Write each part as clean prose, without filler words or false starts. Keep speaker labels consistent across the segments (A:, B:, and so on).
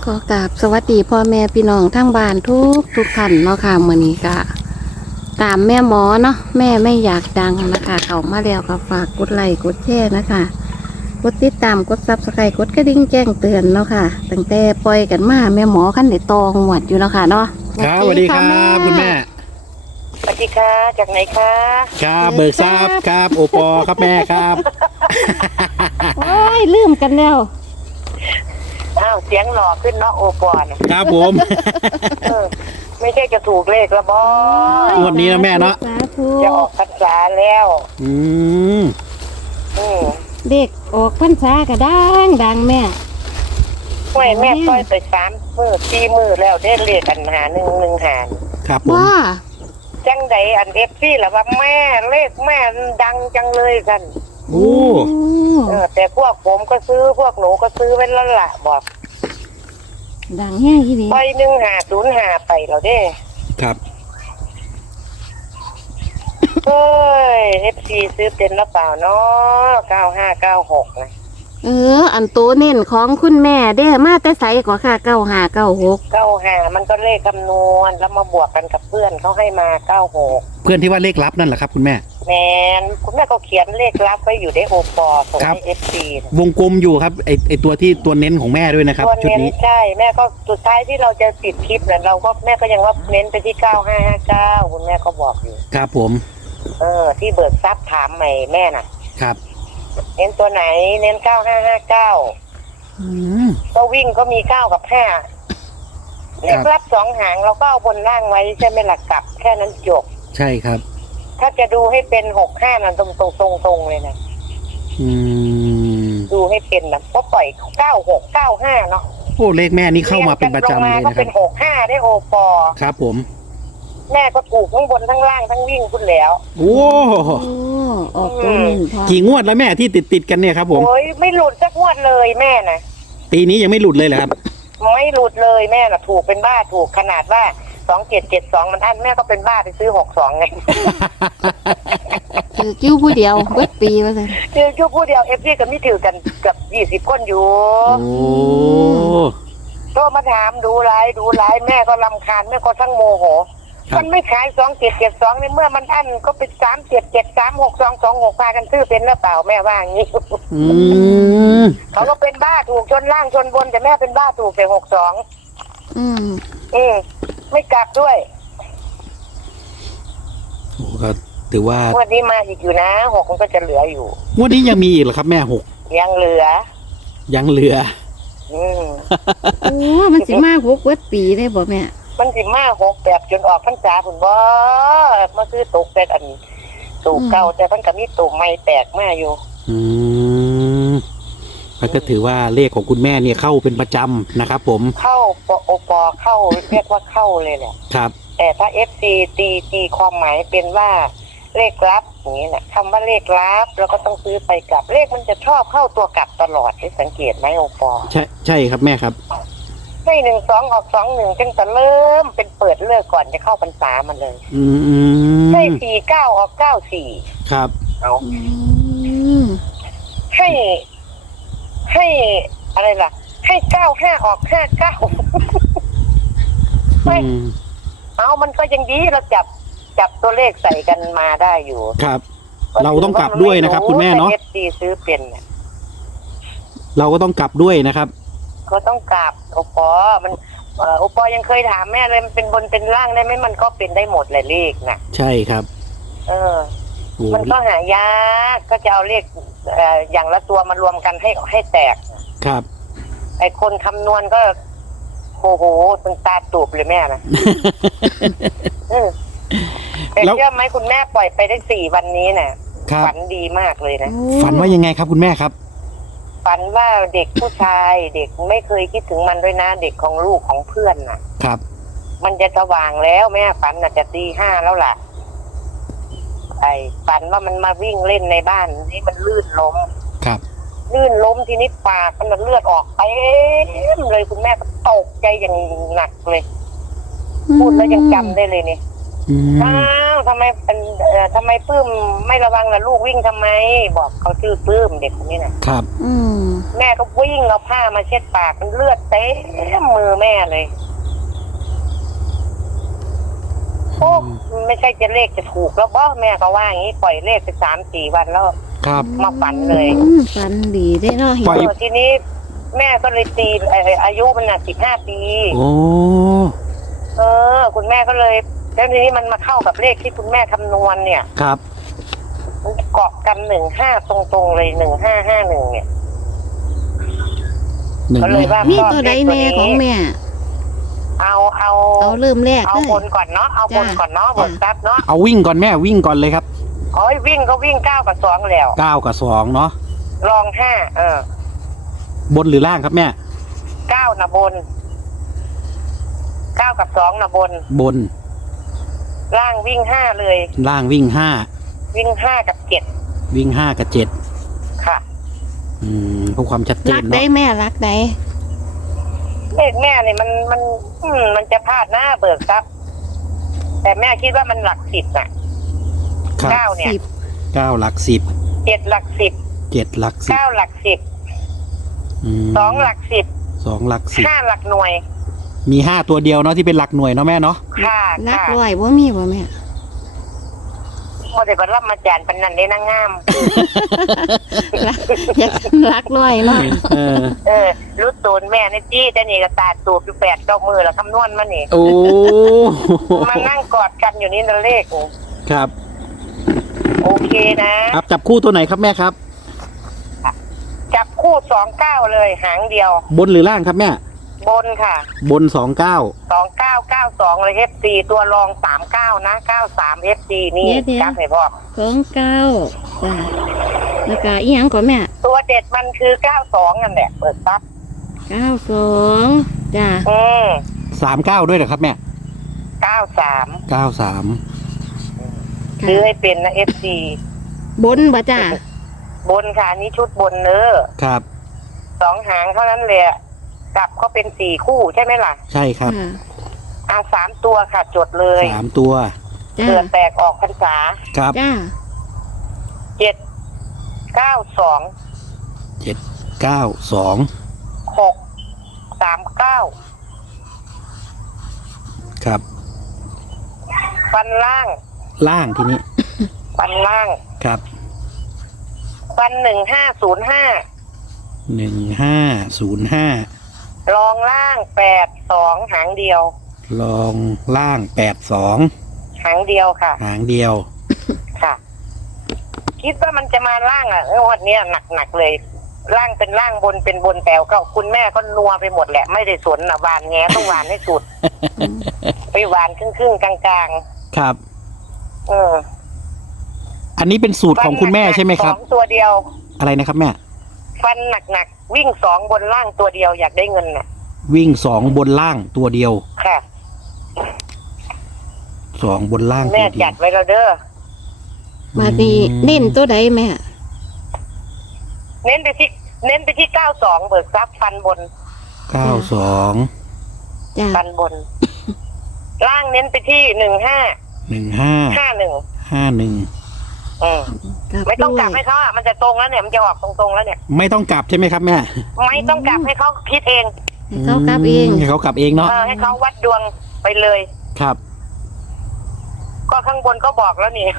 A: อกราบสวัสดีพ่อแม่พี่น้องทั้งบ้านทุกท่านเนาะค่ะมื้อนี้ก็ตามแม่หมอเนาะแม่ไม่อยากดังนะคะเข้ามาแล้วก็ฝากกดไลค์กดแชร์นะคะกดติดตามกดซับสไครต์กดกระดิ่งแจ้งเตือนเนาะค่ะตั้งแต่ปล่อยกันมาแม่หมอขั้นได้ตองหวดอยู่เนาะค่ะเนาะ
B: ครับสวัสดีครับคุณแม่
C: สวัสดีค่ะจากไหนคะ
B: ครับเบิกทราบครับโอปอครับแม่ครับ
A: โอ้ยลืมกันแล้ว
C: อ้าวเสียงหล่อขึ้นเนาะโอปอน
B: ครับผม
C: ไม่ใช่จะถูกเลขละบอง
B: วดนี้นะแม่เนาะ
A: สาธุ
C: จะออกพรรษาแล้ว
B: อืม
C: อืม
A: เด็กออกพรรษาก็ดังแม่
C: ห้วยแม่ต้อยไป3 มื้อ 4 มื้อแล้วได้เลขกันหา1 หาร
B: ครับผม
A: ว่า
C: จังใดอันเอฟซี่ล่ะว่าแม่เลขแม่ดังจังเลยกัน
B: โอ้
C: แต่พวกผมก็ซื้อพวกหนูก็ซื้อไว้แล้วล่ะบอก
A: ดังแห้งที่นี่
C: ไป1 5 0 5ไปแล้วเด้
B: ครับ
C: เฮ้ยเอฟซีซื้อเป็นหรือเปล่าเนาะ9596นะ
A: อันโตเน้นของคุณแม่เด้มาแต่ใสกว่าค่ะ9596
C: 95มันก็เลขคำนวณแล้วมาบวกกันกับเพื่อนเขาให้มา96
B: เพื่อนที่ว่าเลขลับนั่นแหละครับคุณแม่
C: แมนคุณแม่ก็เขียนเลขลับไว้อยู่ในโอปอส่ง
B: ครับ
C: ให้เอฟซี
B: วงกลมอยู่ครับไอตัวที่ตัวเน้นของแม่ด้วยนะครับ
C: ตัว
B: ชุด
C: เน้น
B: นี้
C: ใช่แม่ก็สุดท้ายที่เราจะปิดคลิปเนี่ยเราก็แม่ก็ยังว่าเน้นไปที่9559คุณแม่ก็บอกอยู่
B: ครับผม
C: ที่เบิกทรัพย์ถามใหม่แม่น่ะ
B: ครับ
C: เน้นตัวไหนเน้น9559
B: อืม
C: ก็วิ่งก็มี9 กับ 5เลขลับ2 หางเราก็เอาบนล่างไว้ใช่ไหมล่ะกลับแค่นั้นจบ
B: ใช่ครับ
C: ถ้าจะดูให้เป็น65นั่นตรงเลยนะ
B: อืม
C: ดูให้เป็นนะเพราะปล่อย9695เนาะ
B: โอ้เลขแม่นี่เข้ามาเป็นประจำเลย
C: ก็
B: นะค
C: เป็
B: รับ
C: น65ได้โอปอ
B: ครับผม
C: แม่ก็ถูกทั้งบนทั้งล่างทั้งวิ่งคุณแล้ว
B: โอ้
A: โอ้ออกตัวเน้นพอ
B: กี่งวดแล้วแม่ที่ติดกันเนี่ยครับผม
C: โอ้ยไม่หลุดสักงวดเลยแม่นะ
B: ปีนี้ยังไม่หลุดเลยเหรอครับ
C: ไม่หลุดเลยแม่น่ะถูกเป็นบ้าถูกขนาดว่า2772มันอันแม่ก็เป็นบ้าไปซื้อ62ไง
A: คือกิ้วผู้เดียวเบิดปีว่าซั่น
C: คือชั่วผู้เดียวเอฟซีกับมิถือกันกับ20 คนอยู่
B: โอ้
C: โทรมาถามดูไลน์แม่ก็รำคาญแม่ก็ทั้งโมโห มันไม่ขาย2772ในเมื่อมันอันก็เป็น37736226พากันซื้อเป็นหรือเปล่าแม่ว่าอย่างนี้
B: อืม
C: เขาก็เป็นบ้าถูกชนล่างชนบนแต่แม่เป็นบ้าถูกแต่62
A: อืม
C: ไม่กลับด้วย
B: โอ้ก็ถือว่า
C: วันนี้มาอีกอยู่นะ6มันก็จะเหลืออยู่
B: งวดนี้ยังมีอีกเหรอครับแม่หก
C: ยังเหลือ
B: ยังเหลือ
C: อืม
A: โอ้มันสิมา6เบิดปีได้บ่แม่
C: มันสิมา6แบบจนออกพรรษาพุ่นบ่มาซื้อตกแต่อันตูกเก่าแต่มันก็มีตูกใหม่แตกมาอยู่
B: อืมแล้วก็ถือว่าเลขของคุณแม่เนี่ยเข้าเป็นประจำนะครับผม
C: เข้าโอปอเข้าเรียกว่าเข้าเลยแหละ
B: ครับ
C: แต่ถ้า FC ตีความหมายเป็นว่าเลขลับอย่างนี้นะคำว่าเลขลับเราก็ต้องซื้อไปกลับเลขมันจะชอบเข้าตัวกลับตลอดได้สังเกตไหมโอปอ
B: ใช่ครับแม่ครับ
C: ให้12ออก21จังจะเริ่มเป็นเปิดเลิกก่อนจะเข้าพรรษามันเลย
B: อืม
C: ให้49ออก94
B: ครับ
C: เอา
A: อืม
C: ให้อะไรล่ะ ให้95ออก59 ไม่
B: อืม
C: เอามันก็ยังดีเราจับตัวเลขใส่กันมาได้อยู่
B: ครับ เราต้องกลับด้วยนะครับคุณแม่เนาะ
C: เอฟซีซื้อเป็นเนี่ย
B: เราก็ต้องกลับด้วยนะครับ
C: ก็ต้องกลับโอปอมันโอปอยังเคยถามแม่เลยมันเป็นบนเป็นล่างได้ไหมมันก็เป็นได้หมดแหละเลขน่ะ
B: ใช่ครับ
C: เออ
B: โอ้
C: มันก็หายากก็จะเอาเลขอย่างละตัวมารวมกันให้แตก
B: ครับ
C: ไอ้คนคำนวณก็โอ้โหตึงตาตูบเลยแม่นะ แต่
B: แล้ว
C: เชื่อไหมคุณแม่ปล่อยไปได้4 วันนี้น่ะ
B: ครับ
C: ฝันดีมากเลยนะ
B: ฝันว่ายังไงครับคุณแม่ครับ
C: ฝันว่าเด็กผู้ชายเด็กไม่เคยคิดถึงมันด้วยนะเด็กของลูกของเพื่อนน่ะ
B: ครับ
C: มันจะสว่างแล้วแม่ฝันน่ะจะตี 5แล้วล่ะไอ้ฝันว่ามันมาวิ่งเล่นในบ้านนี่มันลื่นล้ม
B: ครับ
C: ลื่นล้มทีนี้ปากมันเลือดออกเต็มเลยคุณแม่ก็ตกใจอย่างหนักเลย พูดแล้วยังจำได้เลยนี่
B: อืม
C: อ้าวทำไมทำไมปื้มไม่ระวังล่ะลูกวิ่งทำไม บอกเขาชื่อปื้มเด็กคนนี้น่ะ
B: ครับ
A: อืม
C: แม่ก็วิ่งเอาผ้ามาเช็ดปากมันเลือดเต็มมือแม่เลยโอ้ไม่ใช่จะเลขจะถูกแล้วบ่แม่ก็ว่าอย่างนี้ปล่อยเลขไป3-4 วันแล้ว
B: ครับ
C: มาฝันเลย
A: ฝันดีได้เนาะเห็น
B: ปล่อย
C: ทีนี้แม่ก็เลยตีอายุมัน15 ปี
B: โอ้
C: คุณแม่ก็เลยแล้วทีนี้มันมาเข้ากับเลขที่คุณแม่คำนวณเนี่ย
B: ครับ
C: มันเกาะกัน15ตรงๆเลย1551เนี่ย
B: หนึ่ง
C: ก็เลยว่า
A: มีตัวใดแน่ของแม่
C: เอา
A: เอาเริ่มแรก
C: เอา
A: เลย
C: บนก่อนเนาะเอาบนก่อนเนาะบนซับเนาะ
B: เอาวิ่งก่อนแม่วิ่งก่อนเลยครับ
C: โอ้ยวิ่งก็วิ่ง9 กับ 2แล้ว
B: 9 กับ 2เนาะ
C: รอง5
B: บนหรือล่างครับแม่
C: 9นะบน9 กับ 2นะบน
B: บน
C: ล่างวิ่ง5เลย
B: ล่างวิ่ง
C: วิ่ง5 กับ
B: 5วิ่ง5 กับ
C: 7ค่ะ
B: 7เพื่อความชัดเจ
A: รั
B: น
A: กได้
B: เนาะ
A: แม่รักได้
C: เลขแม่เนี่ยมันจะพลาดหน้าเบิกทรัพย์แต่แม่คิดว่ามันหลัก10น่ะ
B: ครับ
C: 9เนี่ย
B: 9 หลัก 10
C: 7 หลัก 10
B: 7 หลัก
C: 9 หลัก 10
B: 10
C: 2 หลัก
B: 2 หลัก
C: 10 5 หลักหน่วย
B: 10มี5ตัวเดียวเนาะที่เป็นหลักหน่วยเนาะแม่เนาะ
C: ค่ะ
A: รัก
C: ค่ะ
A: ร้อยบ่มีบ่แม่
C: โมเดลบัลลัมมาจานปันนันได้นางงาม
A: รักอยากรักร้อยเนาะ
C: รู้ตูนแม่นี่จี้แต่นี่ก็ตาตูบอยู่8-9 มือแล้วคำนวณมานี่
B: โอ้
C: มานั่งกอดกันอยู่นี่นั่นเลข
B: ครับ
C: โอเคนะครับ
B: จับคู่ตัวไหนครับแม่ครับ
C: จับคู่29เลยหางเดียว
B: บนหรือล่างครับแม่
C: บนค่ะ
B: บน 29
C: 2992เลย FC ตัวรอง39นะ93 FC นี่จับให้พ่อ
A: ของเก้าจ้ะแล้วก็อีหยังก่อนแม่
C: ตัวเด็ดมันคือ92นั่นแหละเปิดซับ
A: 92จ้ะ
B: 39ด้วยเหรอครับแม่
C: 93
B: 93
C: ซื้อให้เป็นนะ FC
A: บนบ่จ้ะ
C: บนค่ะอันนี้ชุดบนเนอ
B: ครับ
C: 2 หางเท่านั้นเลยกลับเขาเป็น4 คู่ใช่ไหมล่ะ
B: ใช่ครับ
A: ค่ะ
C: 3 ตัวค่ะจดเลย
B: 3ตัว
A: จ้ะ
C: เผื่อแตกออกพรรษา
B: ครับ
A: จ้ะ
C: 792
B: 792
C: 639
B: ครับ
C: ฟันล่าง
B: ล่างทีนี้
C: ฟันล่าง
B: ครับ
C: ฟัน1505
B: 1505
C: รองล่าง82หางเดียว
B: ลองล่าง82
C: หางเดียวค่ะ
B: หางเดียว
C: ค่ะ คิดว่ามันจะมาล่างวันนี้หนักเลยล่างเป็นล่างบนเป็นบนแต่ก็คุณแม่ก็นัวไปหมดแหละไม่ได้สนวานแง้ต้องวานให้สุด ไปวานครึ่งกลาง
B: ครับ
C: ๆ
B: อันนี้เป็นสูตรของคุณแม่ใช่ไหมครับ
C: 2ตัวเดียว
B: อะไรนะครับแม่
C: ฟันหนักวิ่ง2บนล่างตัวเดียวอยากได้เงินน่ะ
B: วิ่ง2บนล่างตัวเดียว
C: ค่ะ
B: 2บนล่าง
C: แม่
B: ตัวเดี
C: จั
B: ยว
C: ดไว้แล้วเด้อ
A: มาดีเน้นตัวใดแม่
C: เน้นไปที่92เบิกทรัพย์ฟันบน
B: 92
A: จ้ะ
C: ฟันบน ล่างเน้นไปที่15
B: 15
C: 51
B: 51
C: ไม่ต้องกลับให้เขามันจะตรงแล้วเนี่ยมันจะออกตรงๆแล้วเนี่ย
B: ไม่ต้องกลับใช่ไหมครับแม่
C: ไม่ต้องกลับให้เขาคิดเอง
A: ให้เขากลับเอง
B: ให้เขากลับเองเนาะ
C: ให้เขาวัดดวงไปเลย
B: ครับ
C: ก็ข้างบนก็บอกแล้วนี่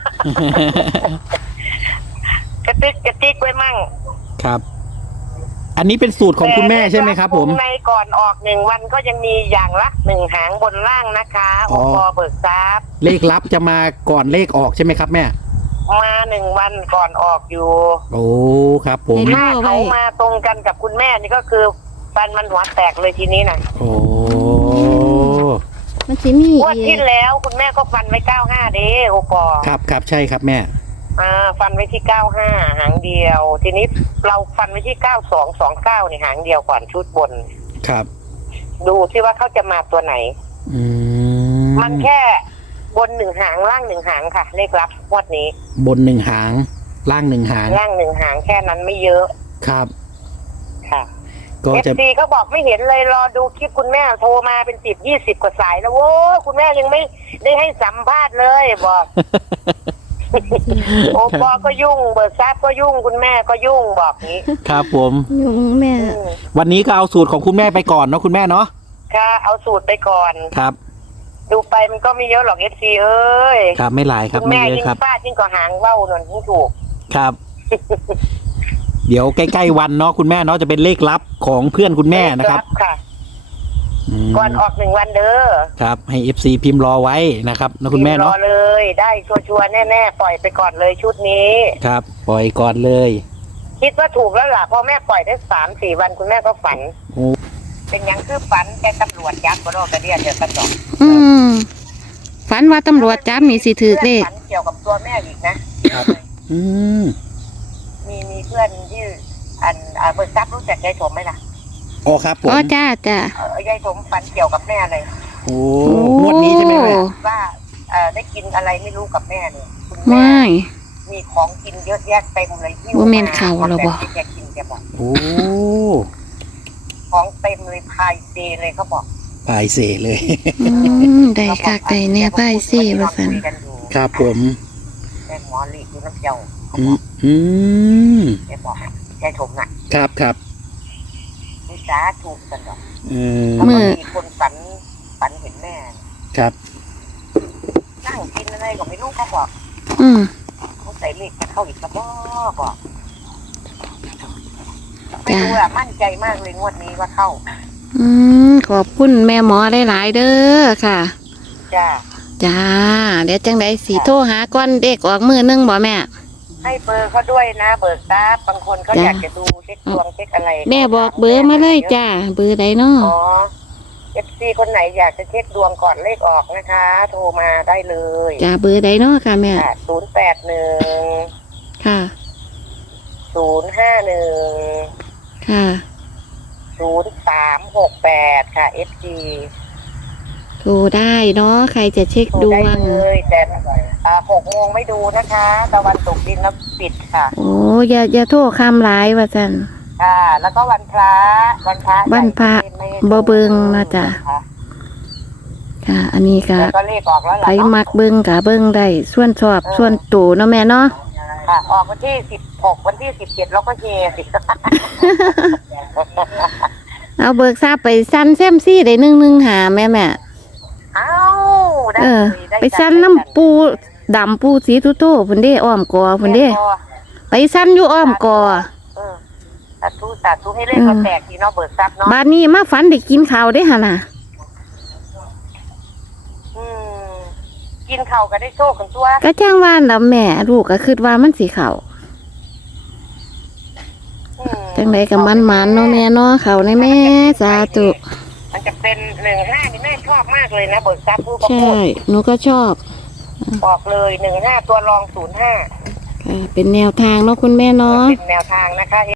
C: กระติกไว้มั่ง
B: ครับ อันนี้เป็นสูตรของคุณแม่ใช่ไหมครับ ผม
C: ในก่อนออก1 วันก็ยังมีอย่างละ1 หางบนล่างนะคะโอปอเบิกทรัพย์
B: เลขลับจะมาก่อนเลขออกใช่ไหมครับแม่
C: มา1 วันก่อนออกอยู่
B: โอ้ครับผม
C: ถ้าเขามาตรงกันกับคุณแม่นี่ก็คือฟันมันหัวแตกเลยทีนี้นะ
B: โอ้
A: มันสิมี
C: งวดที่แล้วคุณแม่ก็ฟันไว้95เด้โอปอ
B: ครับครับใช่ครับแม่
C: ฟันไว้ที่95หางเดียว ทีนี้เราฟันไว้ที่9229นี่หางเดียวก่อนชุดบน
B: ครับ
C: ดูที่ว่าเขาจะมาตัวไหน
B: อื
C: มันแค่บน1 หางล่าง1 หางค่ะ เลขลับงวดนี้
B: บน1 หาง ล่าง1 หาง
C: ล่าง1 หางแค่นั้นไม่เยอะ
B: ครับ
C: ค่ะ
B: ก็
C: เอฟ
B: จะ
C: ซีเขาบอกไม่เห็นเลยรอดูคลิปคุณแม่โทรมาเป็น10-20กว่าสายแล้วโว้คุณแม่ยังไม่ได้ให้สัมภาษณ์เลยบอก โอปอก็ยุ่งเบิร์ดซับก็ยุ่งคุณแม่ก็ยุ่งบอกนี้
B: ครับผม
A: ยุงแม่
B: วันนี้ก็เอาสูตรของคุณแม่ไปก่อนเนาะคุณแม่เนาะ
C: ค่ะเอาสูตรไปก่อน
B: ครับ
C: ดูไปมันก็ไม่เยอะหรอกเอฟซีเอ้ย
B: ครับไม่หลายครับ
C: คุณ
B: ไม่
C: แม่
B: เย
C: ยิ่
B: อะ
C: ง
B: ครับ
C: ฟาดยิ่งกว่าหางว่าวหน่อยยิ่งถูก
B: ครับ เดี๋ยวใกล้ๆวันเนาะคุณแม่เนาะจะเป็นเลขลับของเพื่อนคุณแม่นะครับ
C: ค่ะ
B: อืม
C: ก่อนออก1 วันเด้อ
B: ครับให้ FC พิมพ์รอไว้นะครับนะคุณแม่
C: รอ
B: เนาะ
C: เลยได้ชัวร์ๆแน่ๆปล่อยไปก่อนเลยชุดนี้
B: ครับ ปล่อยก่อนเลย
C: คิดว่าถูกแล้วล่ะพอแม่ปล่อยได้3-4 วันคุณแม่ก็ฝัน
B: โอ้
C: เป็นอย่างคือฝันแกตำรวจยักษ์ก็รอกระเดียเดี๋ยวกระจอก
A: อืมฝันว่าตำรวจจับนี่สิถือเลข
C: ฝันเกี่ยวกับตัวแม่อีกนะครับ
B: อืม
C: มีเพื่อนที่เบิร์ดซับรู้จักยายถมไหมล่ะ
B: อ๋อครับผม
A: อ๋อจ้าจ้าย
C: ายถมฝันเกี่ยวกับแม่เลย
B: โอ้งวดนี้ใช่ไหมแม่
C: ว่าได้กินอะไรไม่รู้กับแม่เนี่ยคุณแม่
A: ไม่
C: มีของกินเยอะแยะเต็มเลยที่
A: บ่แม่นเขาเหรอบ่
C: ที่แกกินแกบอก
B: โอ้
C: ของเต็มเลยพายเซเลยเขาบอก
B: ปลายเสเลย
A: อืมได้คักได้แน่ไพ่สิว่าซั่น
B: ครับผม
C: แต่หมอหลีกดูน้ำเจียวเขา
B: อื
C: บ
B: ม
C: อก
B: อืม
C: แกบอกยายถมน่ะ
B: ครับครับ
C: นิสาถูกกันหรอก
B: เออ
C: แล้วก็มีคนฝันเห็นแม่
B: ครับ
C: นั่งกินอะไรก็ไม่รู้เขาบอก
A: อืม
C: เขาใส่เลขจะเข้าอีกกระบอกไม่รู้อะมั่นใจมากเลยงวดนี้ว่าเข้า
A: อืมขอบคุณแม่หมอหลายๆเด้อค่ะ
C: จ้า
A: จ้าเดี๋ยวจังไดสิโทรหาก่อนเด็กออกมือนึงบ่แม่
C: ให้เบอร์เขาด้วยนะเบอร์ซับบางคนเขา
A: จ้ะ
C: อยากจะดูเช็คดวงเช็คอะไร
A: แม่บอกเบอร์มาเลยจ้าเบอร์ใดเนาะ
C: อ๋อ FC คนไหนอยากจะเช็คดวงก่อนเลขออกนะคะ โทรมาได้เลย
A: จ้าเบอร์ใดเนาะค่ะแม่
C: 081
A: ค่ะ
C: 051
A: ค่ะ
C: 0368 ค่ะ FC
A: โทรได้เนาะใครจะเช็ค
C: โทร
A: ดว
C: ได้
A: ง
C: เลยแต่6 โมงไม่ดูนะคะตะวันตกดินแล้วปิดค่ะ
A: โอ้อย่าโทรคำหลายว่าซั่น
C: ค่ะ แล้วก็วันพระ
A: วันพระ
C: ไม่ให้ดู
A: บ่เบิ่งนะจ๊ะ
C: ค่ะ
A: ค่ะ อันนี้ก็
C: แล้วก็เลขออกแล้ว
A: ใคร
C: ล่ะเนาะ
A: มักเบิ่งก็เบิ่งได้ส่วนชอบส่วนตู่เนาะแม่เนาะ
C: ค่ะ ออกวันที่16วันที่17แล้วก็เฮสิ
A: เอาเบิกทราบไปสั้นเซมซี่ได้115หาแม่
C: เอ้าได้
A: เออ
C: ได้
A: ไปสั้นน้ำปูดำปูสีทุโตพุ่นเด้อ้อมกอพุ่นเด้ไปสั้นอยู่อ้อมกอ
C: เออสาธุให้เลขเราแตกดีเนาะเบิกทรัพย์เนาะ
A: บาดนี้มาฝันได้กินข้าวได้หั่นน่ะ
C: อืมกินข้าวก็ได้โชคกันตัว
A: ก็จ้างว่าแล้วแม่ลูกก็คิดว่ามันสิเข้า
C: อืม
A: จังไดก็มันๆเนาะแม่เนาะเข้าในแม่สาธุ
C: มันจะเป็น15นี่แม่ชอบมากเลยนะเบิกทรัพย์ผู้ประ
A: ใช่
C: พูด
A: หนูก็ชอบ
C: บอกเลย15ตัวรอง05
A: ค่ะเป็นแนวทางเนาะคุณแม่เนาะ
C: เป็นแนวทางนะคะ